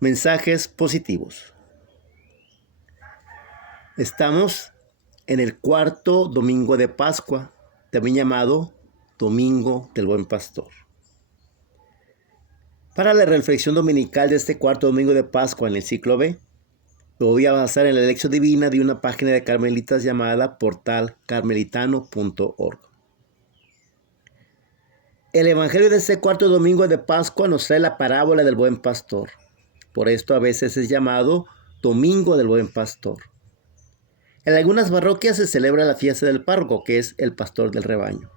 Mensajes positivos. Estamos en el cuarto domingo de Pascua, también llamado Domingo del Buen Pastor. Para la reflexión dominical de este cuarto domingo de Pascua en el ciclo B, me voy a basar en la lección divina de una página de carmelitas llamada portalcarmelitano.org. El evangelio de este cuarto domingo de Pascua nos trae la parábola del buen pastor. Por esto a veces es llamado Domingo del Buen Pastor. En algunas parroquias se celebra la fiesta del párroco, que es el pastor del rebaño.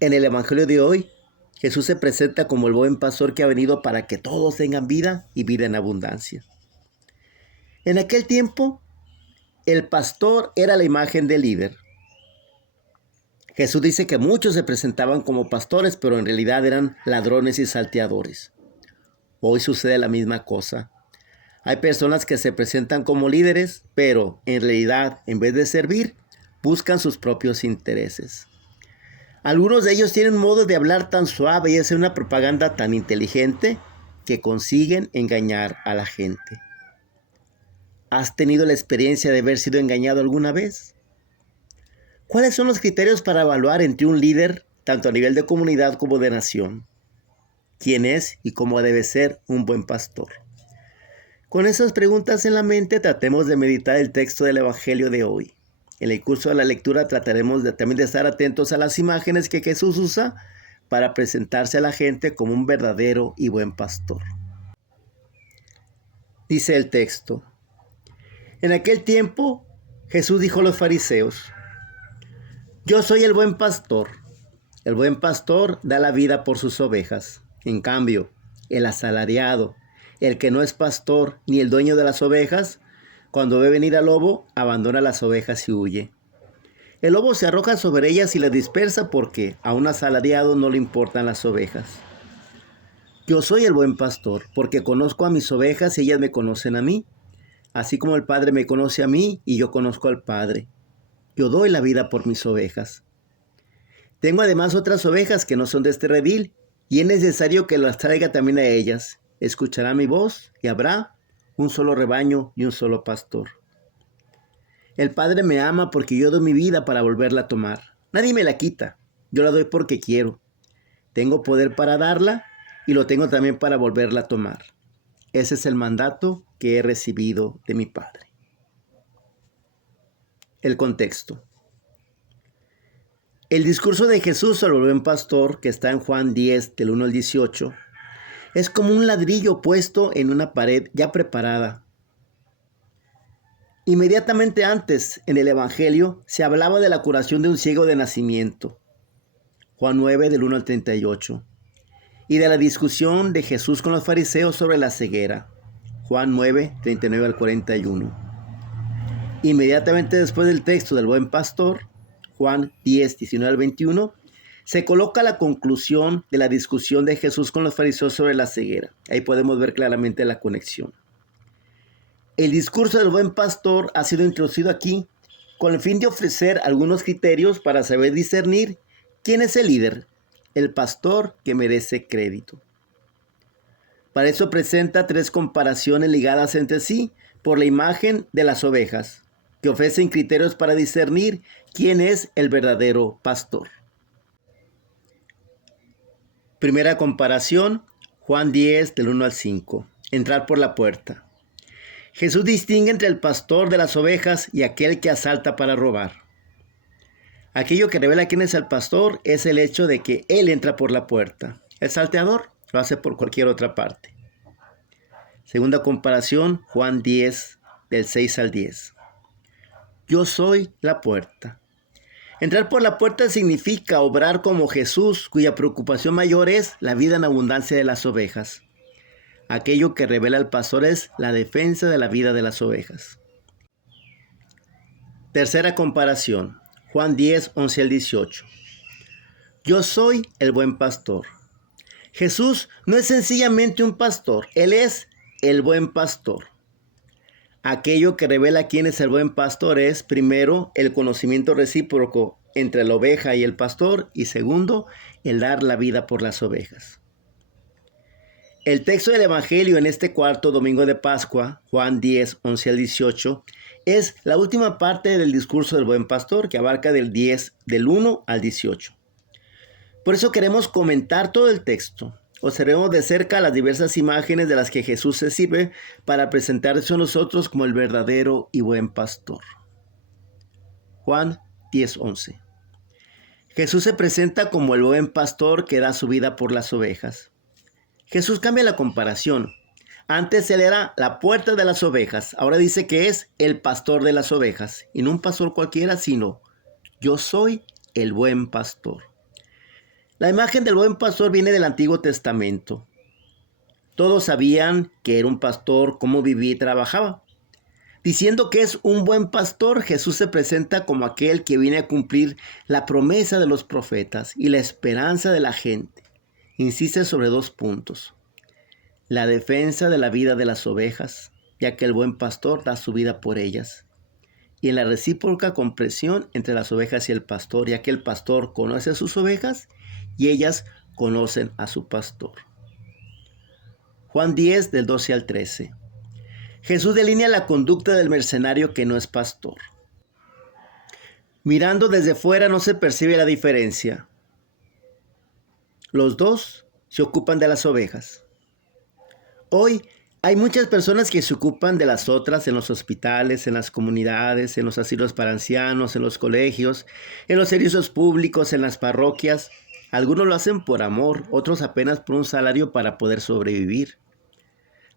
En el evangelio de hoy, Jesús se presenta como el buen pastor que ha venido para que todos tengan vida y vida en abundancia. En aquel tiempo, el pastor era la imagen del líder. Jesús dice que muchos se presentaban como pastores, pero en realidad eran ladrones y salteadores. Hoy sucede la misma cosa. Hay personas que se presentan como líderes, pero en realidad, en vez de servir, buscan sus propios intereses. Algunos de ellos tienen un modo de hablar tan suave y hacer una propaganda tan inteligente que consiguen engañar a la gente. ¿Has tenido la experiencia de haber sido engañado alguna vez? ¿Cuáles son los criterios para evaluar entre un líder, tanto a nivel de comunidad como de nación? ¿Quién es y cómo debe ser un buen pastor? Con esas preguntas en la mente, tratemos de meditar el texto del Evangelio de hoy. En el curso de la lectura trataremos también de estar atentos a las imágenes que Jesús usa para presentarse a la gente como un verdadero y buen pastor. Dice el texto: en aquel tiempo, Jesús dijo a los fariseos: yo soy el buen pastor. El buen pastor da la vida por sus ovejas. En cambio, el asalariado, el que no es pastor ni el dueño de las ovejas, cuando ve venir al lobo, abandona las ovejas y huye. El lobo se arroja sobre ellas y las dispersa porque a un asalariado no le importan las ovejas. Yo soy el buen pastor, porque conozco a mis ovejas y ellas me conocen a mí, así como el Padre me conoce a mí y yo conozco al Padre. Yo doy la vida por mis ovejas. Tengo además otras ovejas que no son de este redil, y es necesario que las traiga también a ellas. Escuchará mi voz y habrá un solo rebaño y un solo pastor. El Padre me ama porque yo doy mi vida para volverla a tomar. Nadie me la quita, yo la doy porque quiero. Tengo poder para darla y lo tengo también para volverla a tomar. Ese es el mandato que he recibido de mi Padre. El contexto. El discurso de Jesús sobre el buen pastor, que está en Juan 10, del 1 al 18, es como un ladrillo puesto en una pared ya preparada. Inmediatamente antes, en el Evangelio, se hablaba de la curación de un ciego de nacimiento, Juan 9, del 1 al 38, y de la discusión de Jesús con los fariseos sobre la ceguera, Juan 9, 39 al 41. Inmediatamente después del texto del buen pastor, Juan 10, 19 al 21, se coloca la conclusión de la discusión de Jesús con los fariseos sobre la ceguera. Ahí podemos ver claramente la conexión. El discurso del buen pastor ha sido introducido aquí con el fin de ofrecer algunos criterios para saber discernir quién es el líder, el pastor que merece crédito. Para eso presenta tres comparaciones ligadas entre sí por la imagen de las ovejas, que ofrecen criterios para discernir quién es el verdadero pastor. Primera comparación, Juan 10, del 1 al 5. Entrar por la puerta. Jesús distingue entre el pastor de las ovejas y aquel que asalta para robar. Aquello que revela quién es el pastor es el hecho de que él entra por la puerta. El salteador lo hace por cualquier otra parte. Segunda comparación, Juan 10, del 6 al 10. Yo soy la puerta. Entrar por la puerta significa obrar como Jesús, cuya preocupación mayor es la vida en abundancia de las ovejas. Aquello que revela el pastor es la defensa de la vida de las ovejas. Tercera comparación, Juan 10, 11 al 18. Yo soy el buen pastor. Jesús no es sencillamente un pastor, Él es el buen pastor. Aquello que revela quién es el buen pastor es, primero, el conocimiento recíproco entre la oveja y el pastor, y segundo, el dar la vida por las ovejas. El texto del Evangelio en este cuarto domingo de Pascua, Juan 10, 11 al 18, es la última parte del discurso del buen pastor que abarca del 1 al 18. Por eso queremos comentar todo el texto. Observemos de cerca las diversas imágenes de las que Jesús se sirve para presentarse a nosotros como el verdadero y buen pastor. Juan 10, 11. Jesús se presenta como el buen pastor que da su vida por las ovejas. Jesús cambia la comparación. Antes él era la puerta de las ovejas. Ahora dice que es el pastor de las ovejas. Y no un pastor cualquiera, sino yo soy el buen pastor. La imagen del buen pastor viene del Antiguo Testamento. Todos sabían que era un pastor, cómo vivía y trabajaba. Diciendo que es un buen pastor, Jesús se presenta como aquel que viene a cumplir la promesa de los profetas y la esperanza de la gente. Insiste sobre 2 puntos. La defensa de la vida de las ovejas, ya que el buen pastor da su vida por ellas. Y en la recíproca comprensión entre las ovejas y el pastor, ya que el pastor conoce a sus ovejas y ellas conocen a su pastor. Juan 10, del 12 al 13. Jesús delinea la conducta del mercenario que no es pastor. Mirando desde fuera no se percibe la diferencia. Los dos se ocupan de las ovejas. Hoy hay muchas personas que se ocupan de las otras en los hospitales, en las comunidades, en los asilos para ancianos, en los colegios, en los servicios públicos, en las parroquias. Algunos lo hacen por amor, otros apenas por un salario para poder sobrevivir.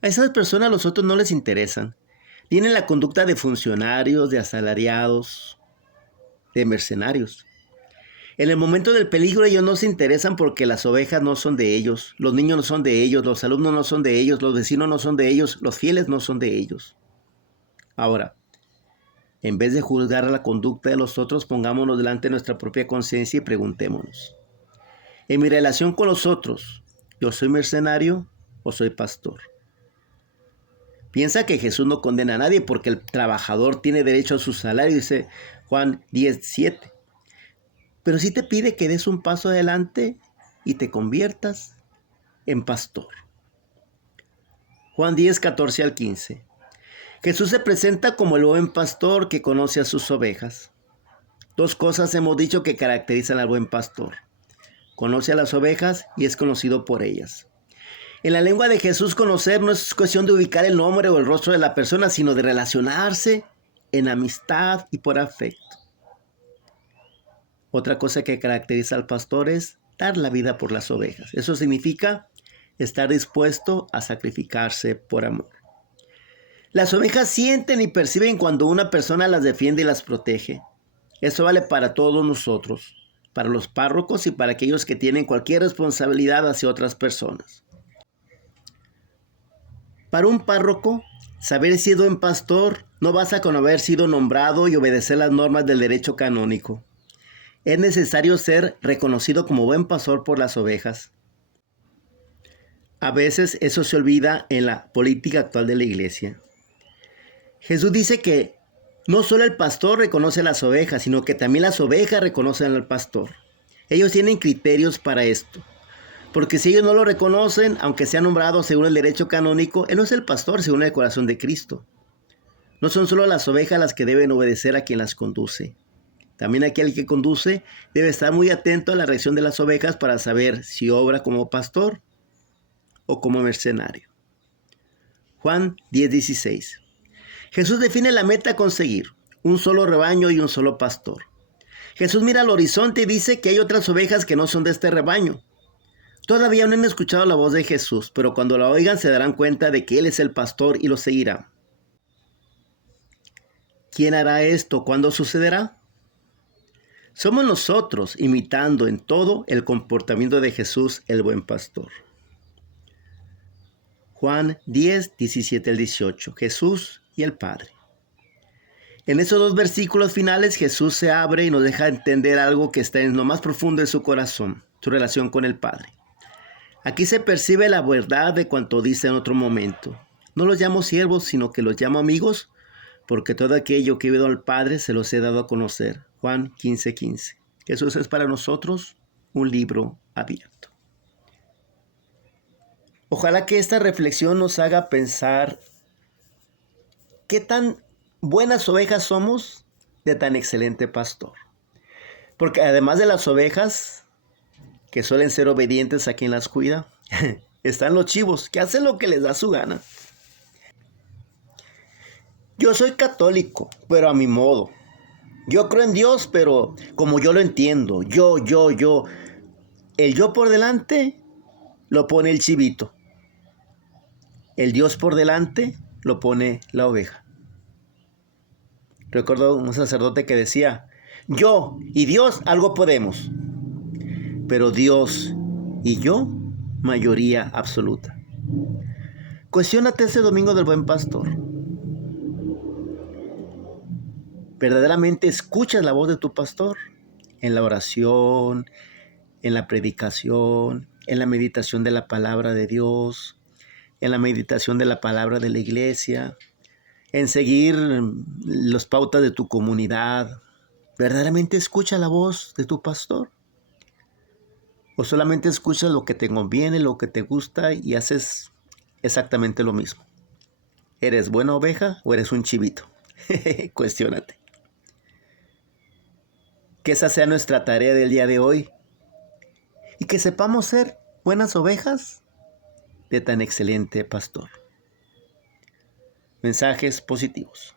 A esas personas los otros no les interesan. Tienen la conducta de funcionarios, de asalariados, de mercenarios. En el momento del peligro ellos no se interesan porque las ovejas no son de ellos, los niños no son de ellos, los alumnos no son de ellos, los vecinos no son de ellos, los fieles no son de ellos. Ahora, en vez de juzgar la conducta de los otros, pongámonos delante de nuestra propia conciencia y preguntémonos. En mi relación con los otros, ¿yo soy mercenario o soy pastor? Piensa que Jesús no condena a nadie porque el trabajador tiene derecho a su salario, dice Juan 10:7. Pero sí te pide que des un paso adelante y te conviertas en pastor. Juan 10:14 al 15. Jesús se presenta como el buen pastor que conoce a sus ovejas. 2 cosas hemos dicho que caracterizan al buen pastor. Conoce a las ovejas y es conocido por ellas. En la lengua de Jesús, conocer no es cuestión de ubicar el nombre o el rostro de la persona, sino de relacionarse en amistad y por afecto. Otra cosa que caracteriza al pastor es dar la vida por las ovejas. Eso significa estar dispuesto a sacrificarse por amor. Las ovejas sienten y perciben cuando una persona las defiende y las protege. Eso vale para todos nosotros, para los párrocos y para aquellos que tienen cualquier responsabilidad hacia otras personas. Para un párroco, saber si es buen pastor no basta con haber sido nombrado y obedecer las normas del derecho canónico. Es necesario ser reconocido como buen pastor por las ovejas. A veces eso se olvida en la política actual de la iglesia. Jesús dice que no solo el pastor reconoce a las ovejas, sino que también las ovejas reconocen al pastor. Ellos tienen criterios para esto. Porque si ellos no lo reconocen, aunque sea nombrado según el derecho canónico, él no es el pastor según el corazón de Cristo. No son solo las ovejas las que deben obedecer a quien las conduce. También aquel que conduce debe estar muy atento a la reacción de las ovejas para saber si obra como pastor o como mercenario. Juan 10:16. Jesús define la meta a conseguir: un solo rebaño y un solo pastor. Jesús mira al horizonte y dice que hay otras ovejas que no son de este rebaño. Todavía no han escuchado la voz de Jesús, pero cuando la oigan se darán cuenta de que Él es el pastor y lo seguirán. ¿Quién hará esto? ¿Cuándo sucederá? Somos nosotros, imitando en todo el comportamiento de Jesús, el buen pastor. Juan 10:17 al 18. Jesús y el Padre. En esos 2 versículos finales, Jesús se abre y nos deja entender algo que está en lo más profundo de su corazón, su relación con el Padre. Aquí se percibe la verdad de cuanto dice en otro momento. No los llamo siervos, sino que los llamo amigos, porque todo aquello que he oído al Padre se los he dado a conocer. Juan 15:15. Jesús es para nosotros un libro abierto. Ojalá que esta reflexión nos haga pensar qué tan buenas ovejas somos de tan excelente pastor. Porque además de las ovejas, que suelen ser obedientes a quien las cuida, están los chivos, que hacen lo que les da su gana. Yo soy católico, pero a mi modo. Yo creo en Dios, pero como yo lo entiendo. Yo. El yo por delante lo pone el chivito. El Dios por delante lo pone la oveja. Recuerdo un sacerdote que decía, yo y Dios algo podemos, pero Dios y yo, mayoría absoluta. Cuestiónate ese domingo del Buen Pastor. ¿Verdaderamente escuchas la voz de tu pastor? En la oración, en la predicación, en la meditación de la palabra de Dios, en la meditación de la palabra de la iglesia, en seguir las pautas de tu comunidad. ¿Verdaderamente escuchas la voz de tu pastor? ¿O solamente escuchas lo que te conviene, lo que te gusta y haces exactamente lo mismo? ¿Eres buena oveja o eres un chivito? Cuestiónate. Que esa sea nuestra tarea del día de hoy y que sepamos ser buenas ovejas de tan excelente pastor. Mensajes positivos.